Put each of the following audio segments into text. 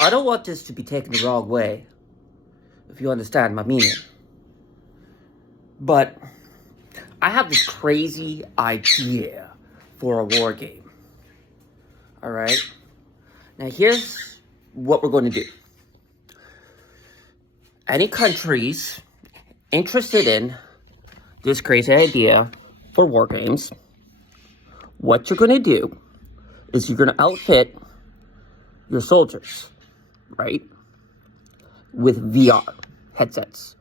I don't want this to be taken the wrong way, if you understand my meaning. But I have this crazy idea for a war game. Alright? Now here's what we're going to do. Any countries interested in this crazy idea for war games, what you're going to do is you're going to outfit your soldiers, right, with VR headsets.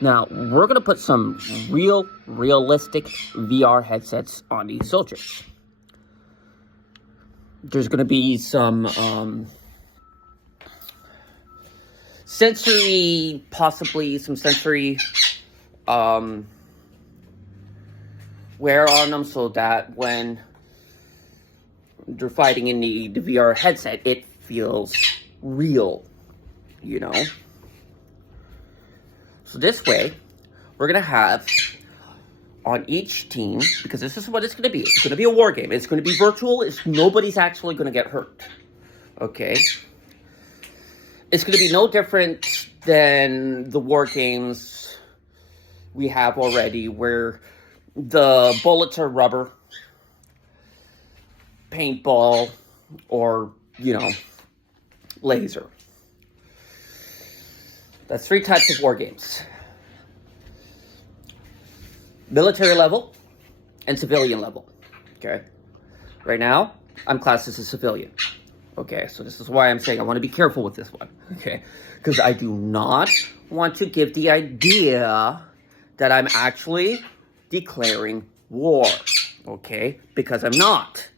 Now, we're going to put some realistic VR headsets on these soldiers. There's going to be some possibly some sensory wear on them so that when they're fighting in the VR headset, it feels real, you know? So this way, we're going to have on each team, because this is what it's going to be. It's going to be a war game. It's going to be virtual. Nobody's actually going to get hurt. Okay? It's going to be no different than the war games we have already, where the bullets are rubber, paintball, or, laser. That's 3 types of war games. Military level and civilian level. Okay? Right now, I'm classed as a civilian. Okay, so this is why I'm saying I want to be careful with this one. Okay? Because I do not want to give the idea that I'm actually declaring war. Okay? Because I'm not.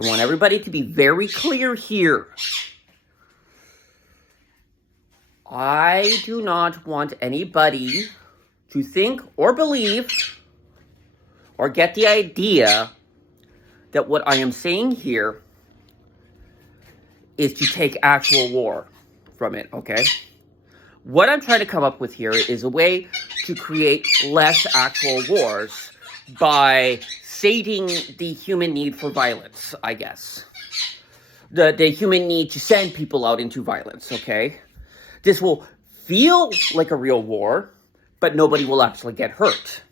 I want everybody to be very clear here. I do not want anybody to think or believe or get the idea that what I am saying here is to take actual war from it, okay? What I'm trying to come up with here is a way to create less actual wars by sating the human need for violence, I guess. The human need to send people out into violence, okay? This will feel like a real war, but nobody will actually get hurt.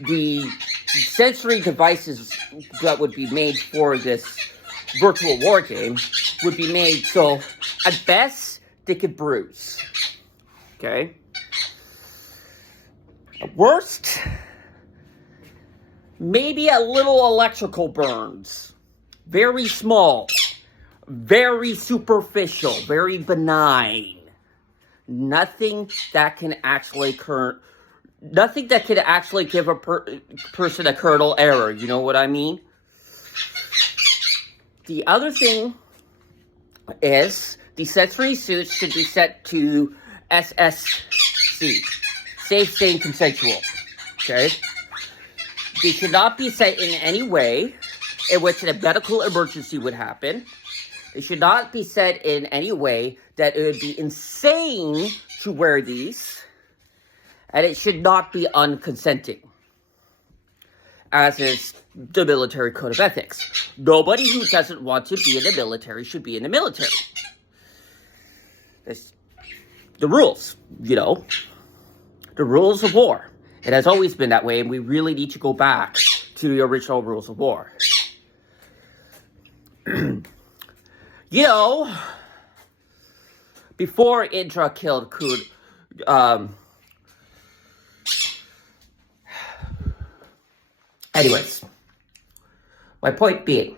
The sensory devices that would be made for this virtual war game would be made so, at best, they could bruise. Okay? At worst, maybe a little electrical burns. Very small. Very superficial. Very benign. Nothing that can actually give a person a kernel error. You know what I mean? The other thing is the sensory suits should be set to SSC. Safe, sane, consensual. Okay? They should not be set in any way in which a medical emergency would happen. It should not be said in any way that it would be insane to wear these. And it should not be unconsenting, as is the military code of ethics. Nobody who doesn't want to be in the military should be in the military. That's the rules, the rules of war. It has always been that way, and we really need to go back to the original rules of war. Before Indra killed Kud, anyways, my point being,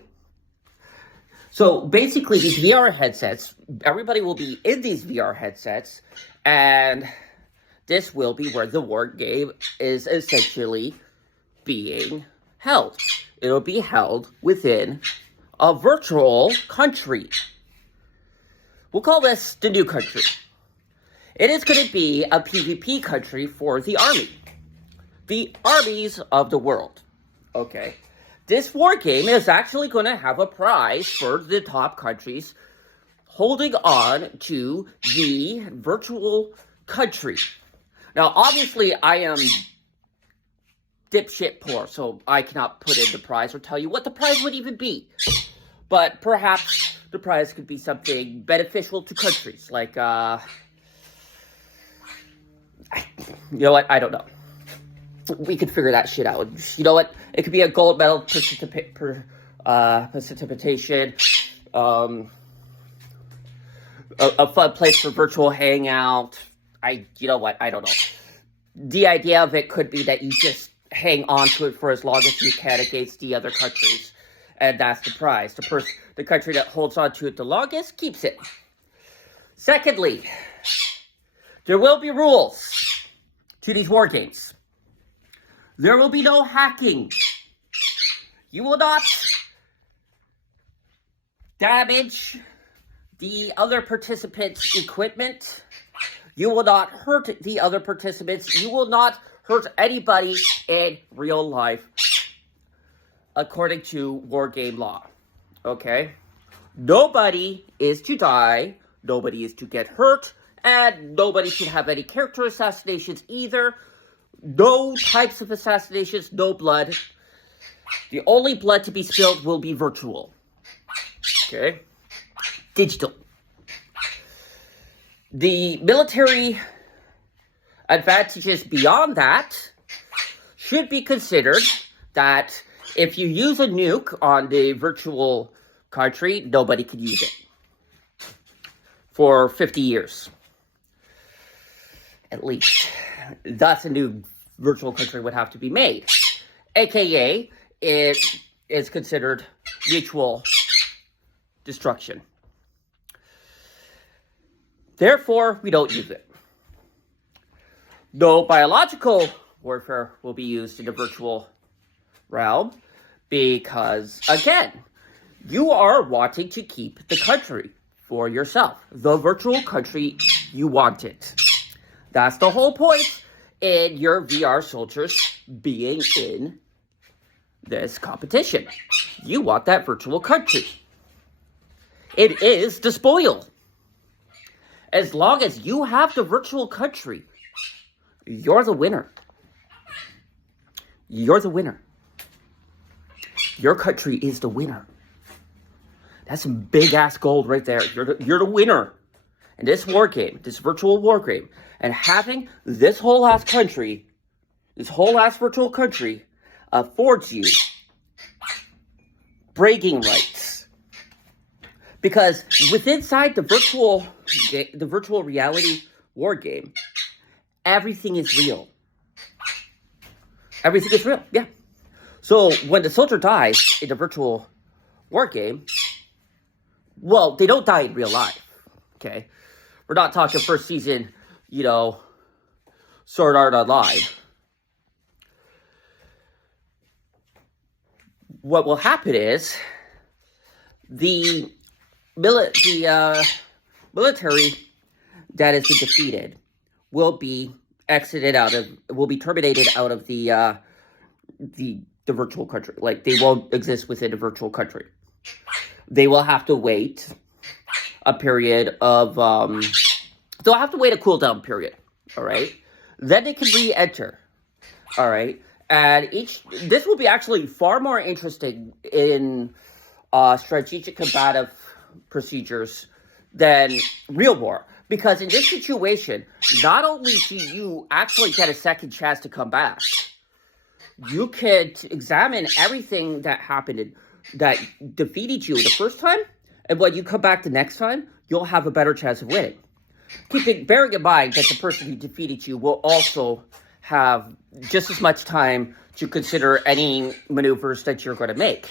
so basically these VR headsets, everybody will be in these VR headsets, and this will be where the war game is essentially being held. It'll be held within a virtual country. We'll call this the new country. It is going to be a PvP country for the army. The armies of the world. Okay. This war game is actually going to have a prize for the top countries holding on to the virtual country. Now, obviously, I am dipshit poor, so I cannot put in the prize or tell you what the prize would even be. But perhaps the prize could be something beneficial to countries, like, you know what, I don't know. We could figure that shit out. You know what, it could be a gold medal precipitation, a fun place for virtual hangout. You know what, I don't know. The idea of it could be that you just hang on to it for as long as you can against the other countries. And that's the prize. The country that holds on to it the longest keeps it. Secondly, there will be rules to these war games. There will be no hacking. You will not damage the other participants' equipment. You will not hurt the other participants. You will not hurt anybody in real life, according to war game law. Okay? Nobody is to die, nobody is to get hurt, and nobody should have any character assassinations either. No types of assassinations, no blood. The only blood to be spilled will be virtual. Okay? Digital. The military advantages beyond that should be considered that if you use a nuke on the virtual country, nobody can use it for 50 years. At least. Thus, a new virtual country would have to be made. AKA, it is considered mutual destruction. Therefore, we don't use it. No biological warfare will be used in the virtual realm because, again, you are wanting to keep the country for yourself. The virtual country, you want it. That's the whole point in your VR soldiers being in this competition. You want that virtual country. It is the spoil. As long as you have the virtual country, you're the winner. You're the winner. Your country is the winner. That's some big-ass gold right there. You're the winner in this war game, this virtual war game. And having this whole-ass country, this whole-ass virtual country, affords you bragging rights. Because inside the virtual reality war game, everything is real. Everything is real, yeah. So when the soldier dies in the virtual war game, well, they don't die in real life, okay? We're not talking first season, Sword Art Online. What will happen is the military that has been defeated will be terminated out of the virtual country. Like, they won't exist within the virtual country. They will have to wait a period of, they'll have to wait a cooldown period, all right? Then they can re-enter, all right? And this will be actually far more interesting in strategic combative procedures than real war. Because in this situation, not only do you actually get a second chance to come back, you could examine everything that happened that defeated you the first time, and when you come back the next time, you'll have a better chance of winning. Bearing in mind that the person who defeated you will also have just as much time to consider any maneuvers that you're going to make.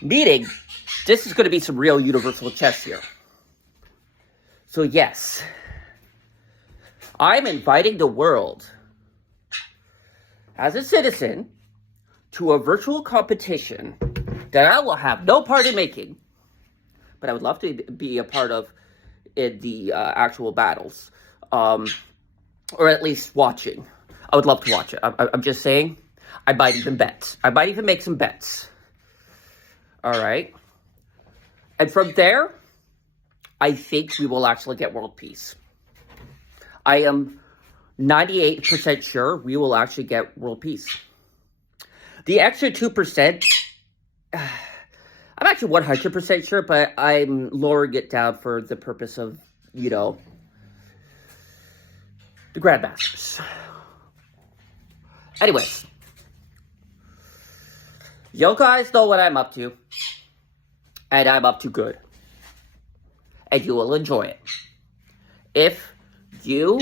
Meaning, this is going to be some real universal chess here. So yes, I'm inviting the world, as a citizen, to a virtual competition that I will have no part in making, but I would love to be a part of in the actual battles, or at least watching. I would love to watch it. I'm just saying, I might even bet. I might even make some bets. All right. And from there, I think we will actually get world peace. I am 98% sure we will actually get world peace. The extra 2%, I'm actually 100% sure, but I'm lowering it down for the purpose of, you know, the Grandmasters. Anyways, you guys know what I'm up to, and I'm up to good, and you will enjoy it. If you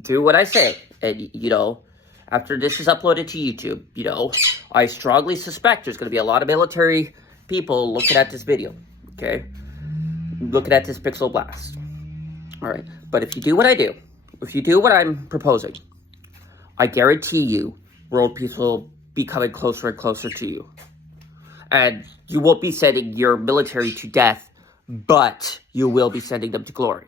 do what I say, and, you know, after this is uploaded to YouTube, you know, I strongly suspect there's going to be a lot of military people looking at this video, okay? Looking at this Pixel Blast. All right, but if you do what I do, if you do what I'm proposing, I guarantee you world peace will be coming closer and closer to you. And you won't be sending your military to death, but you will be sending them to glory.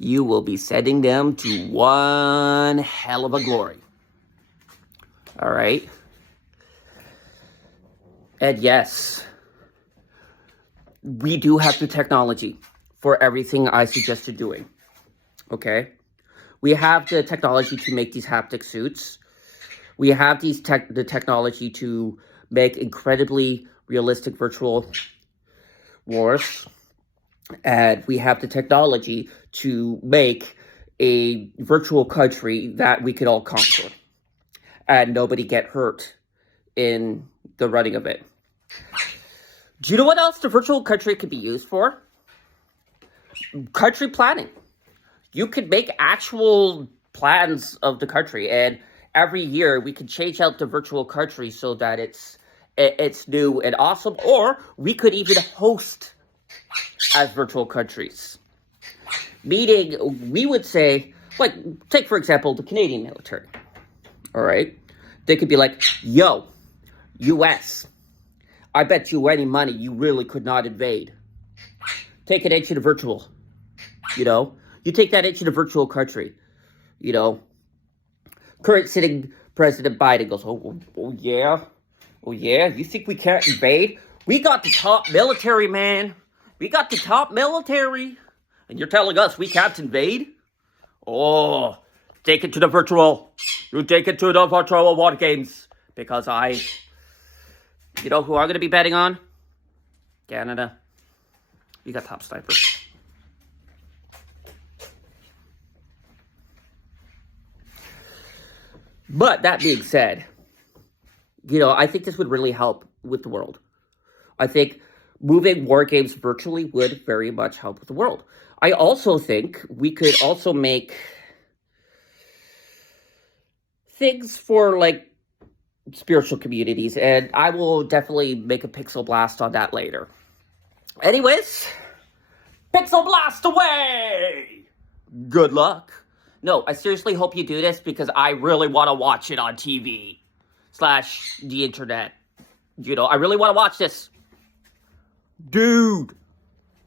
You will be sending them to one hell of a glory. All right? And yes, we do have the technology for everything I suggested doing. Okay? We have the technology to make these haptic suits. We have the technology to make incredibly realistic virtual wars. And we have the technology to make a virtual country that we could all conquer. And nobody get hurt in the running of it. Do you know what else the virtual country could be used for? Country planning. You could make actual plans of the country, and every year we could change out the virtual country so that it's new and awesome, or we could even host as virtual countries. Meaning, we would say, like, take for example the Canadian military. All right? They could be like, yo, US, I bet you any money you really could not invade. Take it into the virtual, you know? You take that into the virtual country, you know? Current sitting President Biden goes, oh yeah? Oh yeah? You think we can't invade? We got the top military, man. We got the top military. And you're telling us we can't invade? Oh, take it to the virtual. You take it to the virtual war games. Because you know who I'm going to be betting on? Canada. You got top snipers. But that being said, you know, I think this would really help with the world. I think moving war games virtually would very much help with the world. I also think we could also make things for, like, spiritual communities, and I will definitely make a Pixel Blast on that later. Anyways, Pixel Blast away! Good luck. No, I seriously hope you do this because I really want to watch it on TV / the internet. You know, I really want to watch this. Dude,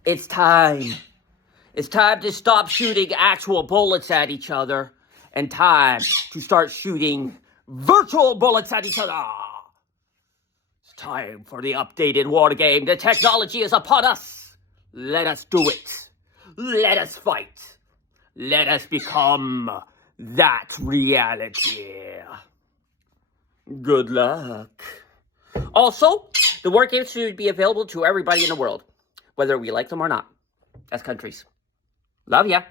it's time. It's time to stop shooting actual bullets at each other and time to start shooting virtual bullets at each other. It's time for the updated war game. The technology is upon us. Let us do it. Let us fight. Let us become that reality. Good luck. Also, the war games should be available to everybody in the world, whether we like them or not, as countries. Love ya.